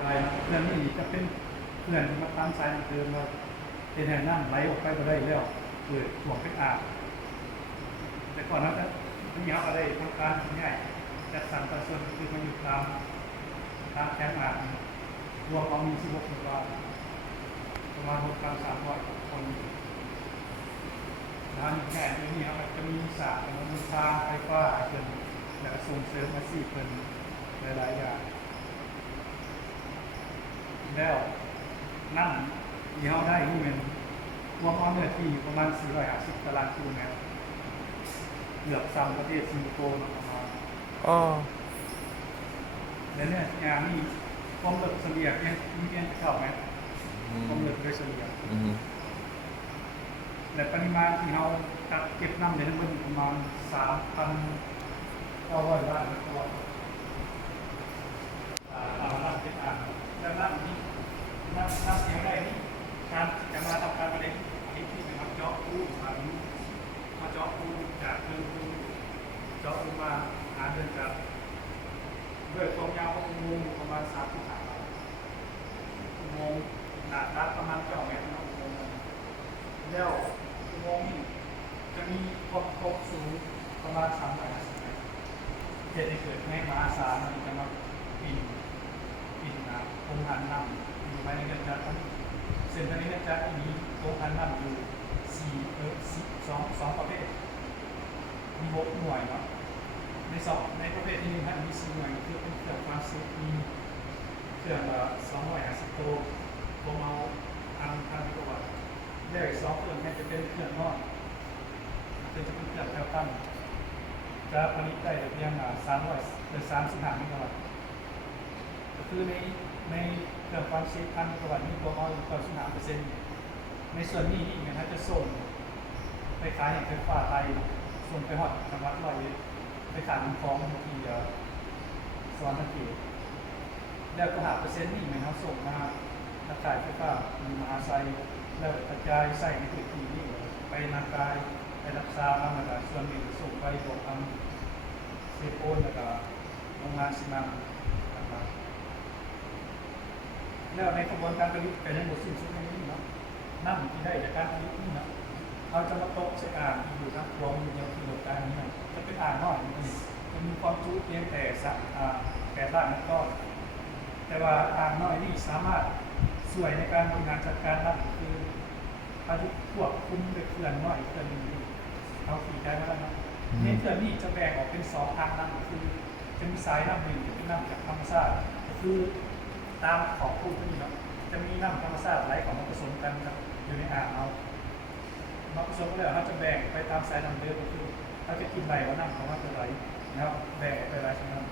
อะไรเพื่อนนี่จะเป็นเพื่อนมาตามสายน้ำเดิมเราเป็นแห่น้ำไหลออกไปก็ได้แล้วเกิดถ่วงเป็นอางแต่ก่อนนั้นที่ยับอะไรทำการง่ายจัดสรรปันส่วนคือมันอยู่ตามตามแคมป์อางรวมเอามีสิบหกคนว่าประมาณหกพันสามร้อยคนร้านแค่นี้ครับจะมีสระมีทางไฟฟ้าเกินแล้วส่งเสริมอาชีพเป็นหลายๆอย่าง แล้วนั่นที่เขาได้นี่เป็นรวมเอาเนื้อที่อยู่ประมาณ 450 ตารางกิโลเมตรเกือบซ้ำประเทศสิงคโปร์ประมาณอ๋อแล้วเนี่ยงานนี่ความเลิกเฉลี่ยเนี่ยมีเงี้ยชอบไหมอืมความเลิกโดยเฉลี่ยอืมแต่ปริมาณที่เรากักเก็บน้ำในทั้งหมดประมาณ 3,900ล้านตัวอ่าเอาน้ำเก็บอ่างแล้วน้ำนี้น้ำน้ำเสียงได้นี่การจะมาทำการประเด็นที่ที่เป็นเจาะรูมาดูมาเจาะรูจากเดินรู เจาะรูมาหาเดินจากด้วยความยาวของอุโมงค์ประมาณ3 3อุโมงค์หนาตัดประมาณเก้าเมตรนะอุโมงค์แล้วอุโมงค์นี้จะมีความคบสูงประมาณ3 5 0เมตรเจะได้เกิดแม่มหาศาลมันจะมาปีนปีนน้ำคงหันน้ำอยู่ภายในเรือนจำเส้นทางนี้เรือนจำมีคงหันน้ำอยู่สี่เออสองสองประเภทมีหกหน่วยเนาะ ในสองในประเภทที่หนึ่งฮะมีสี่หน่วยคือเป็นเครื่องความสุขมีเครื่องละสองร้อยห้าสิบโตผมเอาอันพันกว่าบาทแล้วอีกสองเครื่องเนี่จะเป็นเครื่องนอนคือจะเป็นเครื่องแถวตั้งจะผลิตได้เพียงสามร้อยหรือสามสิบห้าเมกะวัตต์ก็คือในในเครื่องความสุขพันกว่าบาทนี้ผมเอาอยู่เก้าสิบห้าเปอร์เซ็นต์ในส่วนนี้นี่นะครับจะส่งไปขายอย่างไฟฟ้าไทยส่งไปหอดจังหวัดร้อยเอ็ด ไปขายน้ำคลองทีสวรรค์เขตแล้วก็หาเปอร์เซ็นต์นี่ไหมครับส่งมาตะกายไฟฟ้ามีมหาไซแล้วกระจายใส่ในพื้นที่นี่ไปนากายไปรักษาบ้าแล้วก็ส่วนหนึ่งส่งไปบอกทำเซโอนแล้วก็โรงงานซีมนต์ต่างๆแล้วในกระบวนการผลิตก็ยังหมดสิ้นสุดในนี้เนาะนั่นที่ได้จากการผลิตนี่เนาะ เราจะมาโต๊ะใส่อ่างที่อยู่ทั้งรวมอยู่ที่หลบการนี้นะจะเป็นอ่างน้อยมันมันมีความจุเพียงแต่สักอ่าแปดล้านก้อนแต่ว่าอ่างน้อยนี่สามารถช่วยในการบริหารจัดการได้คือเขาจะควบคุมด้วยเคลื่อนน้อยเคลื่อนหนึงเอาขี่ได้มาแล้วนะในเคลื่อนนี่จะแบ่งออกเป็นสองทางน้ำคือจะมีสายน้ำหนึ่งจะเป็นน้ำจากธรรมชาติก็คือตามขอบคู่นี่เนาะจะมีน้ำธรรมชาติไหลของมาผสมกันครับอยู่ในอ่างเอา มาผสมกันแล้วเขาจะแบ่งไปตามสายน้ำเลือดก็คือเขาจะกินไหลว่าน้ำของมันจะไหลนะครับแบ่งไปหลายชนิด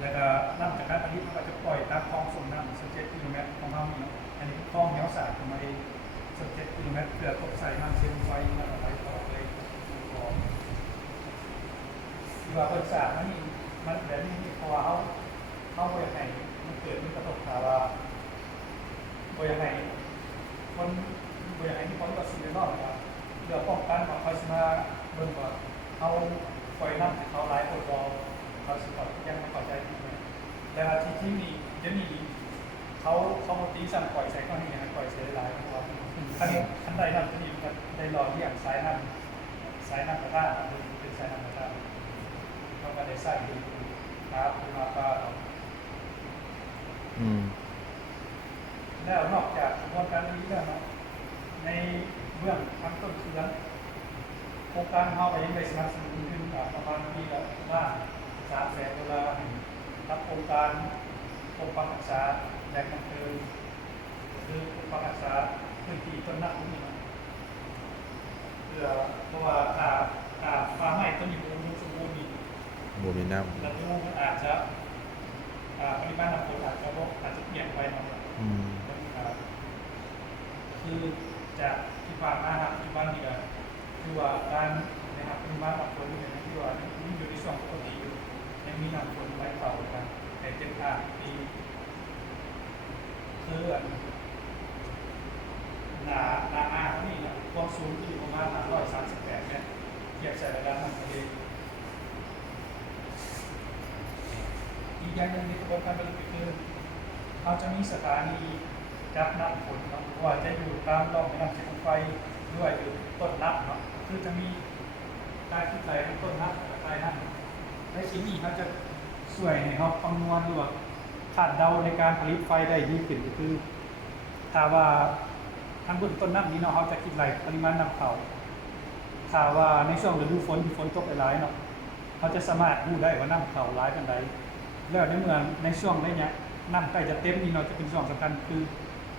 แล้วก็น้ำจากการผลิตมันก็จะปล่อยตามคลองส่งน้ำ17กิโลเมตรของเรานี่นะอันนี้คลองเหนียวสาดขึ้นมาเอง17กิโลเมตรเพื่อตกใส่น้ำเส้นไฟแล้วก็ไปต่อเลยองที่ว่าเปิดสาดมันนี่มันแบบนี้เพราะว่าเขาเขาบริหารมันเกิดมันกระทบภาวะบริหาร คนบริหารที่คนก็สิ่งนอกนะครับเดี๋ยวป้องกันของเขาสมาเบิ่งว่าเขาปล่อยน้ำให้เขาหลายคนรอเขาสิเขายังไม่เข้าใจที่ไหนแต่ ว่าที่ที่นี่เดี๋ยวนี้เขาเขามาตีสั่งปล่อยใส่ก้อนนี้นะปล่อยใส่หลายๆตัวอันนี้อันใดน้ำจะนี่มันได้รอเรียกสายน้ำสายน้ำกระด้างเป็นสายน้ำกระด้างเขาก็ได้ใส่ดูครับมาปลาเอาอืมแล้วนอกจากกระบวนการนี้แล้วเนาะในเบื้องทั้งต้นเชื้อโครงการเราก็ยังได้สนับสนุนขึ้นมาประมาณปีละล้านสามแสนดอลลาร์รับโครงการ ปกปักรักษาแหล่งน้ำเพิงคือปกปักรักษาพื้นที่ต้นน้ำนี่เนาเพื่อเพราะว่าถ้าถ้าฟ้าไหม้ต้นอยู่ในสมบูรณ์ดีบ่มีน้ำแล้วก็มันอาจจะอ่าปริมาณน้ำฝนอาจจะอาจจะเปลี่ยนไปนาะอืมคือจากที่ผ่านมาครับที่บ้านนี่ก็คือว่าการนะครับมีบ้านบางคนเนี่ยที่ว่านี่อยู่ในช่วงปกติอยู่ยังมีน้ำฝนไหลเป่ากัน แต่เต็มอ่างดีคืออันหนาหนาอ่างนี่นะความสูงที่อยู่ประมาณร้อยสามสิบแปดเมตรเทียบใส่ระดับน้ำทะเลอีกอย่างหนึ่งในกระบวนการผลิตคือเราจะมีสถานีจับน้ำฝนเนาะว่าจะอยู่ตามร่องแม่น้ำเชียงไฟด้วยอยู่ต้นน้ำเนาะคือจะมีการคิดไหลต้นน้ำกับใต้น้ำและชิ้นนี้เขาจะ ช่วยให้เขาคำนวณหรือว่าคาดเดาในการผลิตไฟได้ดีขึ้นก็คือ ถ้าว่าทางบนต้นน้ำนี้เนาะเขาจะคิดไหลปริมาณน้ำเขาถ้าว่าในช่วงฤดูฝนที่ฝนตกหลายๆเนาะเขาจะสามารถรู้ได้ว่าน้ำเขาร้ายกันใดแล้วในเมื่อในช่วงนี้เนี่ยน้ำใกล้จะเต็มนี่เนาะจะเป็นช่วงสำคัญคือ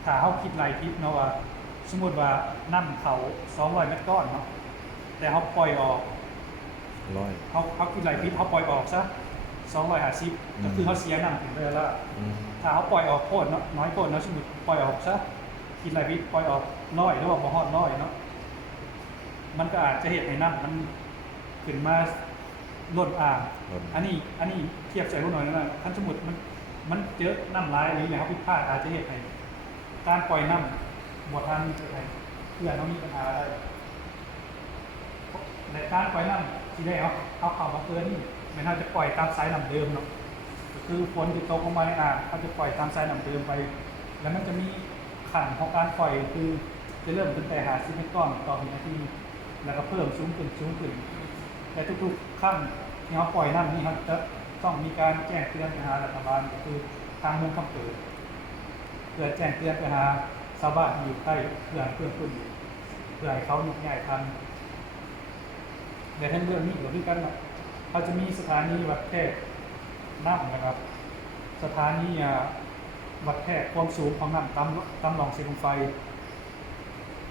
ถ้าเขาคิดไหลทิศเนาะว่า สมมติว่าน้ำเขา200เมตรก้อนเนาะแต่เขาปล่อยออกร้อยเขาเขาคิดไหลทิศเขาปล่อยออกซะ 250ก็คือเขาเสียน้ำถึงเวลาอืมถ้าเขาปล่อยออกโคตรเนาะน้อยโคตรเนาะสมมติปล่อยออกซะกินไรพิษปล่อยออกน้อยหรือว่าบ่ฮอดน้อยเนาะมันก็อาจจะเหตุให้น้ำมันขึ้นมาล้นอ่าง ลดอันนี้อันนี้เทียบใจพวกหน่อยนะท่านสมมติมันมันเจอน้ำร้ายอะไรแล้วเขาผิดพลาดอาจจะเหตุให้การปล่อยน้ำบวทันเกิดให้เพื่อนเขามีปัญหาได้ในการปล่อยน้ำที่ได้เอาเอาเข่ามาเกินนี่ ไม่น่าจะปล่อยตามสายน้ำเดิมเนาะก็คือฝนที่ตกลงมาในอ่างเขาจะปล่อยตามสายน้ำเดิมไป แล้วมันจะมีขันของการปล่อยคือจะเริ่มตั้งแต่หาซิเมตรก้อนต่อวินาทีแล้วก็เพิ่มสูงขึ้นสูงขึ้นแต่ทุกๆขั้นที่เขาปล่อยน้ำนี่เขาจะต้องมีการแจ้งเตือนไปหารัฐบาลก็คือทางเมืองคำเกิดเพื่อแจ้งเตือนไปหาชาวบ้านอยู่ใกล้เพื่อให้เพื่อนเพื่อนเพื่อให้เขาหนุกใหญ่ทันแต่ทั้งเรื่องนี้ก็คือกันนะ เขาจะมีสถานีวัดเทศน้ำนะครับ สถานีวัดแทย์ความสูงของน้ำตามตามหลองเสียงไฟ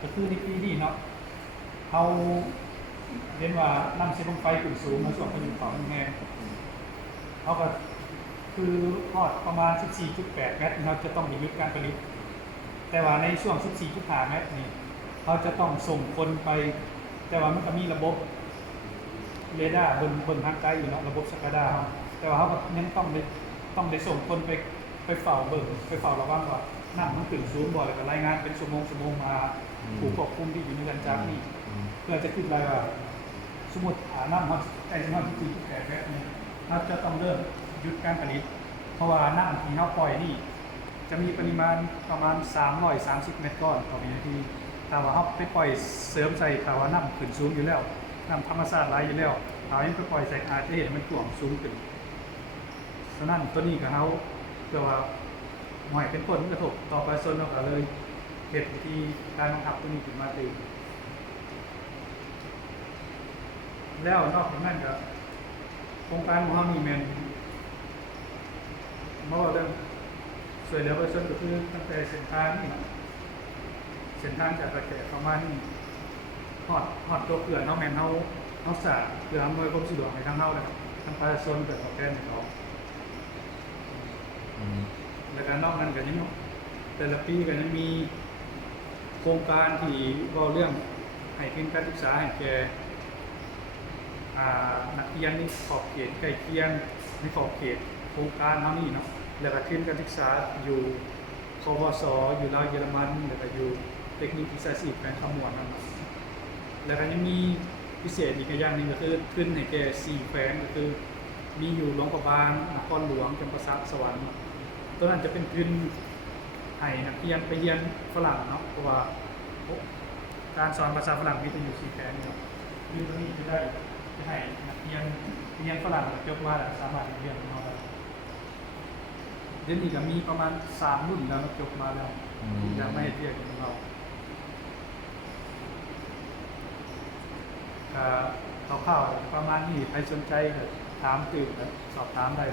ก็คือในปีนี้เนาะเขาเรียนว่าน้ำเสียงไฟขึ้นสูงในช่วงพายุเขาแห้งเขาก็คือทอดประมาณ 14.8 เมตรนะครับจะต้องหยุดการผลิต แต่ว่าในช่วง 14.5 เมตรนี่เขาจะต้องส่งคนไป แต่ว่ามันก็มีระบบ เรดาร์บนบนทางไกลอยู่เนาะระบบสกาดาครับแต่ว่าเขาก็ยังต้องได้ต้องได้ส่งคนไปไปเฝ้าเบิ่งไปเฝ้าระวังว่าน้ำมันขึ้นสูงบ่อยก็รายงานเป็นชั่วโมงชั่วโมงมาผู้ควบคุมที่อยู่ในกันจักนี่อืมเพื่อจะขึ้นรายว่า สมมติหาน้ำมันใกล้จะน้ำที่แก่แบบนี้เราจะต้องเริ่มหยุดการผลิต เพราะว่าน้ำที่เราปล่อยนี่ จะมีปริมาณประมาณ 330 เมตรก้อนต่อวินาทีถ้าว่าเขาไปปล่อยเสริมใส่ถ้าว่าน้ำขึ้นสูงอยู่แล้ว น้ำธรรมชาติไหลอยู่แล้วถ้ายังไปปล่อยใส่อาจจะเห็นมันถ่วงสูงขึ้นฉะนั้นตัวนี้กับเขาเพื่อว่าหน่อยเป็นผลกระทบต่อประชาชนเราก็เลยเหตุวิธีการบังคับตัวนี้ขึ้นมาเองแล้วนอกจากนั้นก็โครงการของเรานี่แมนเมื่อเราเรื่องสวยเหลือประชาชนก็คือตั้งแต่เส้นทางนี่เส้นทางจากตะแกรงเข้ามานี่ หอดหอดตัวเกลือเนาะแมนเฮาเฮาสาเกลืออำนวยความสะดวกให้ทั้งเฮาเลยทั้งประชาชนเกิดตอบแทนให้เขาอืมแล้วก็นอกนั้นก็ยังแต่ละปีก็ยังมีโครงการที่เว่าเรื่องให้ทุนการศึกษาให้แก่อ่านักเรียนนี่ขอบเขตใกล้เคียงในขอบเขตโครงการเท่านี้เนาะแล้วก็ทุนการศึกษาอยู่ควสอยู่ลาวเยอรมันแล้วก็อยู่เทคนิควิชาชีพการคำนวณนั่นเนาะ แล้วก็ยังมีพิเศษอีกอย่างหนึ่งก็คือขึ้นให้แก่สี่แขวงก็คือ มีอยู่หลวงประบางนครหลวงจำปาสักสวรรค์ตัวนั้นจะเป็นพื้นให้นักเรียนไปเรียนฝรั่งเนาะเพราะว่าการสอนภาษาฝรั่งมีแต่อยู่สี่แขนเนาะคือตรงนี้จะได้จะให้นักเรียนเรียนฝรั่งจบมาแล้วสามารถเรียนของเราได้เดี๋ยวนี้ก็มีประมาณสามรุ่นแล้วจบมาแล้วยังไม่เรียนของเรา ก็คร่าวๆประมาณนี้ใครสนใจก็ถามตื่นสอบถามได้